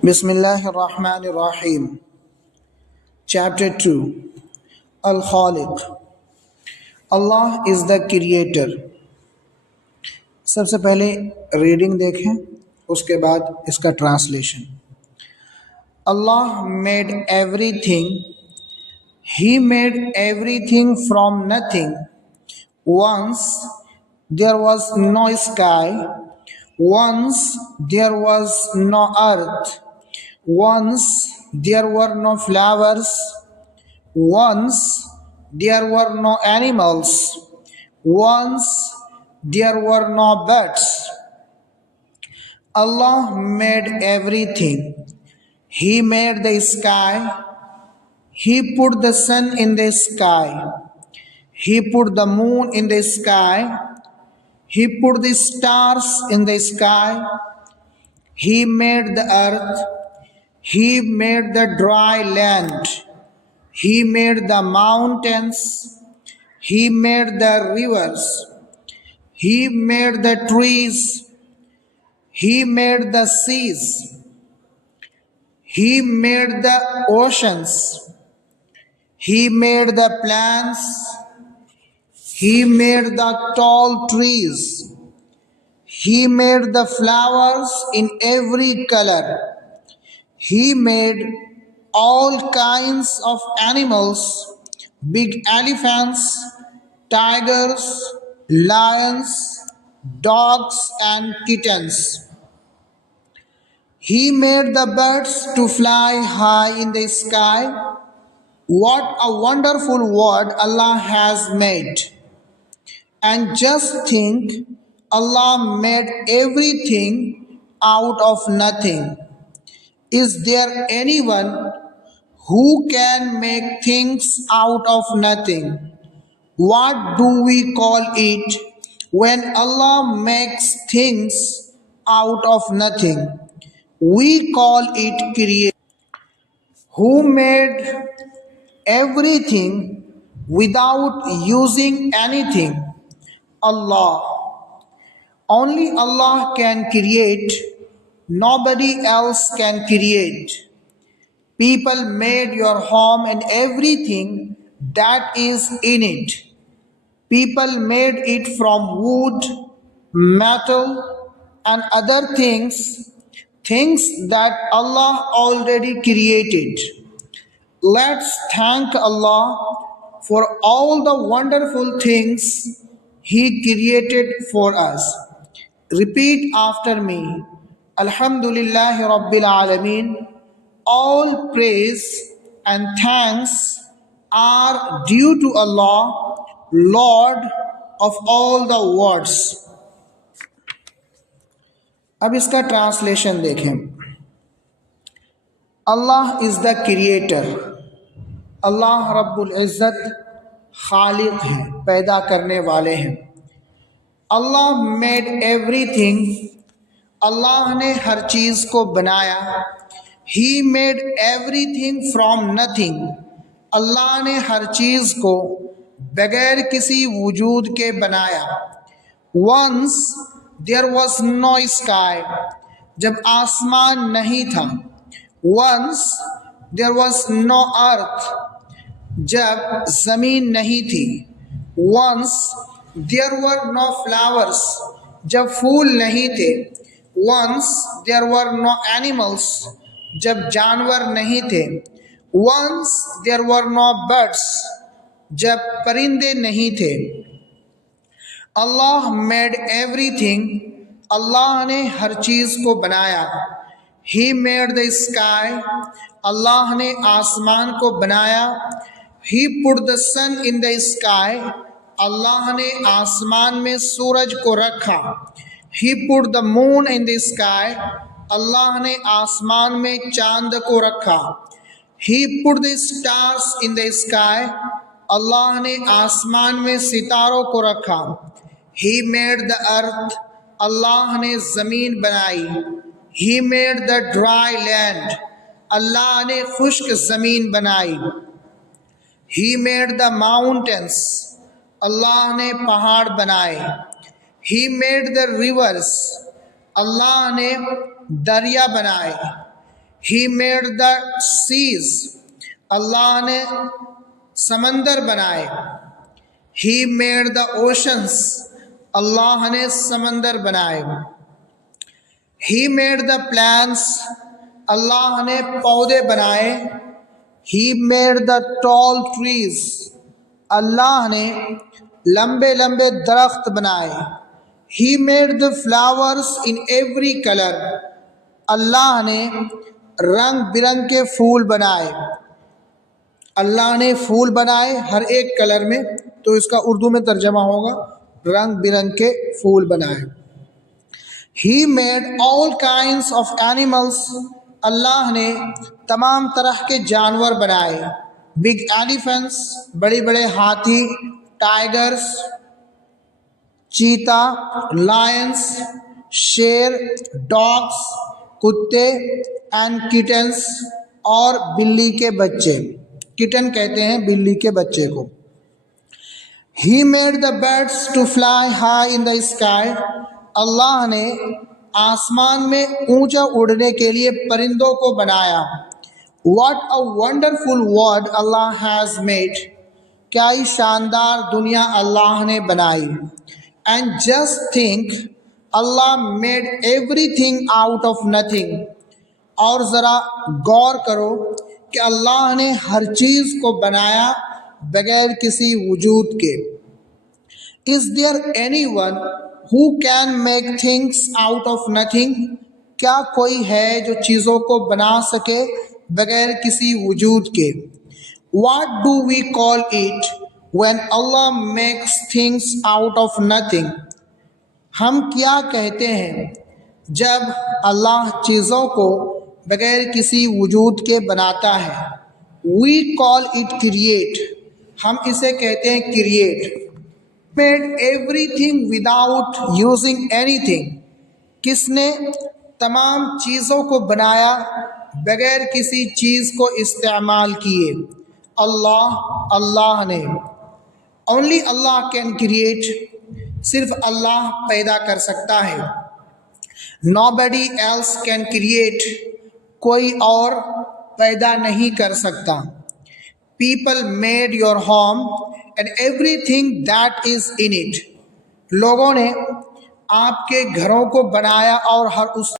Bismillahirrahmanirrahim. Chapter 2. Al-Khaliq. Allah is the creator. सबसे पहले reading देखें, उसके बाद इसका translation. Allah made everything. He made everything from nothing. Once there was no sky. Once there was no earth. Once there were no flowers. Once there were no animals. Once there were no birds. Allah made everything. He made the sky. He put the sun in the sky. He put the moon in the sky. He put the stars in the sky. He made the earth. He made the dry land. He made the mountains. He made the rivers. He made the trees. He made the seas. He made the oceans. He made the plants. He made the tall trees. He made the flowers in every color. He made all kinds of animals, big elephants, tigers, lions, dogs, and kittens. He made the birds to fly high in the sky. What a wonderful world Allah has made. And just think, Allah made everything out of nothing. Is there anyone who can make things out of nothing? What do we call it when Allah makes things out of nothing? We call it creation. Who made everything without using anything? Allah. Only Allah can create. Nobody else can create. People made your home and everything that is in it. People made it from wood, metal, and other things that Allah already created. Let's thank Allah for all the wonderful things He created for us. Repeat after me. Alhamdulillahi Rabbil Alameen. All praise and thanks are due to Allah, Lord of all the worlds. अब इसका translation देखें. अल्लाह is the creator. अल्लाह रब्बुल इज़्ज़त खालिक हैं, पैदा करने वाले हैं. अल्लाह मेड एवरीथिंग. अल्लाह ने हर चीज़ को बनाया. He made everything from nothing. Allah ने हर चीज़ को बगैर किसी वजूद के बनाया. Once there was no sky. जब आसमान नहीं था. Once there was no earth. जब ज़मीन नहीं थी. Once there were no flowers. जब फूल नहीं थे. Once there were no animals. जब जानवर नहीं थे. Once there were no birds. जब परिंदे नहीं थे. अल्लाह मेड एवरीथिंग. अल्लाह ने हर चीज़ को बनाया. He made the sky. Allah ने आसमान को बनाया. He put the sun in the sky. Allah ने आसमान में सूरज को रखा. He put the moon in the sky. Allah ने आसमान में चांद को रखा. He put the stars in the sky. Allah ने आसमान में सितारों को रखा. ही मेड द अर्थ. अल्लाह ने ज़मीन बनाई. He made the dry land. Allah ने खुश्क ज़मीन बनाई. He made the mountains. Allah ने पहाड़ बनाए. He made the rivers. Allah ने दरिया बनाए. He made the seas. अल्लाह ने समंदर बनाए. He made the oceans. अल्लाह ने समंदर बनाए. He made the plants. अल्लाह ने पौधे बनाए. He made the tall trees. अल्लाह ने लंबे लंबे दरख्त बनाए. He made the flowers in every color. अल्लाह ने रंग बिरंग के फूल बनाए. अल्लाह ने फूल बनाए हर एक कलर में, तो इसका उर्दू में तर्जमा होगा रंग बिरंग के फूल बनाए. He made all kinds of animals. अल्लाह ने तमाम तरह के जानवर बनाए. बिग एलिफेंट्स, बड़े बड़े हाथी, टाइगर्स, चीता, लायंस, शेर, डॉग्स, कुत्ते, एंड किटन्स, और बिल्ली के बच्चे. किटन कहते हैं बिल्ली के बच्चे को. He made the birds to fly high in the sky. अल्लाह ने आसमान में ऊंचा उड़ने के लिए परिंदों को बनाया. What a wonderful world Allah has made. क्या ही शानदार दुनिया अल्लाह ने बनाई. And just think, Allah made everything out of nothing. और ज़रा गौर करो कि अल्लाह ने हर चीज़ को बनाया बगैर किसी वजूद के. Is there anyone who can make things out of nothing? क्या कोई है जो चीज़ों को बना सके बगैर किसी वजूद के? What do we call it when Allah makes things out of nothing? हम क्या कहते हैं जब अल्लाह चीज़ों को बगैर किसी वजूद के बनाता है? We call it create. हम इसे कहते हैं create. Made everything without using anything. किसने तमाम चीज़ों को बनाया बगैर किसी चीज़ को इस्तेमाल किए? अल्लाह ने. Only Allah can create. सिर्फ अल्लाह पैदा कर सकता है. Nobody else can create. कोई और पैदा नहीं कर सकता. People made your home and everything that is in it. लोगों ने आपके घरों को बनाया और हर उस